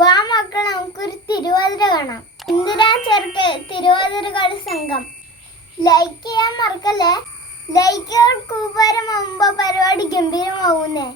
വാ മക്കളെ നമുക്കൊരു തിരുവാതിര കാണാം. ഇന്ദിരാ ചെറുക്ക് കളി സംഘം. ലൈക്ക് ചെയ്യാൻ മറക്കല്ലേ? ലൈക്കുകൾ കൂപ്പാരമാകുമ്പോ പരിപാടി ഗംഭീരമാവുന്നേ.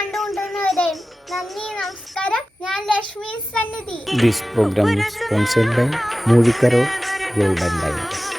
വീഡിയോയുമായി നന്ദി നമസ്കാരം ഞാൻ ലക്ഷ്മി സന്നിധി is sponsored by Movie Karo Golden Diamond.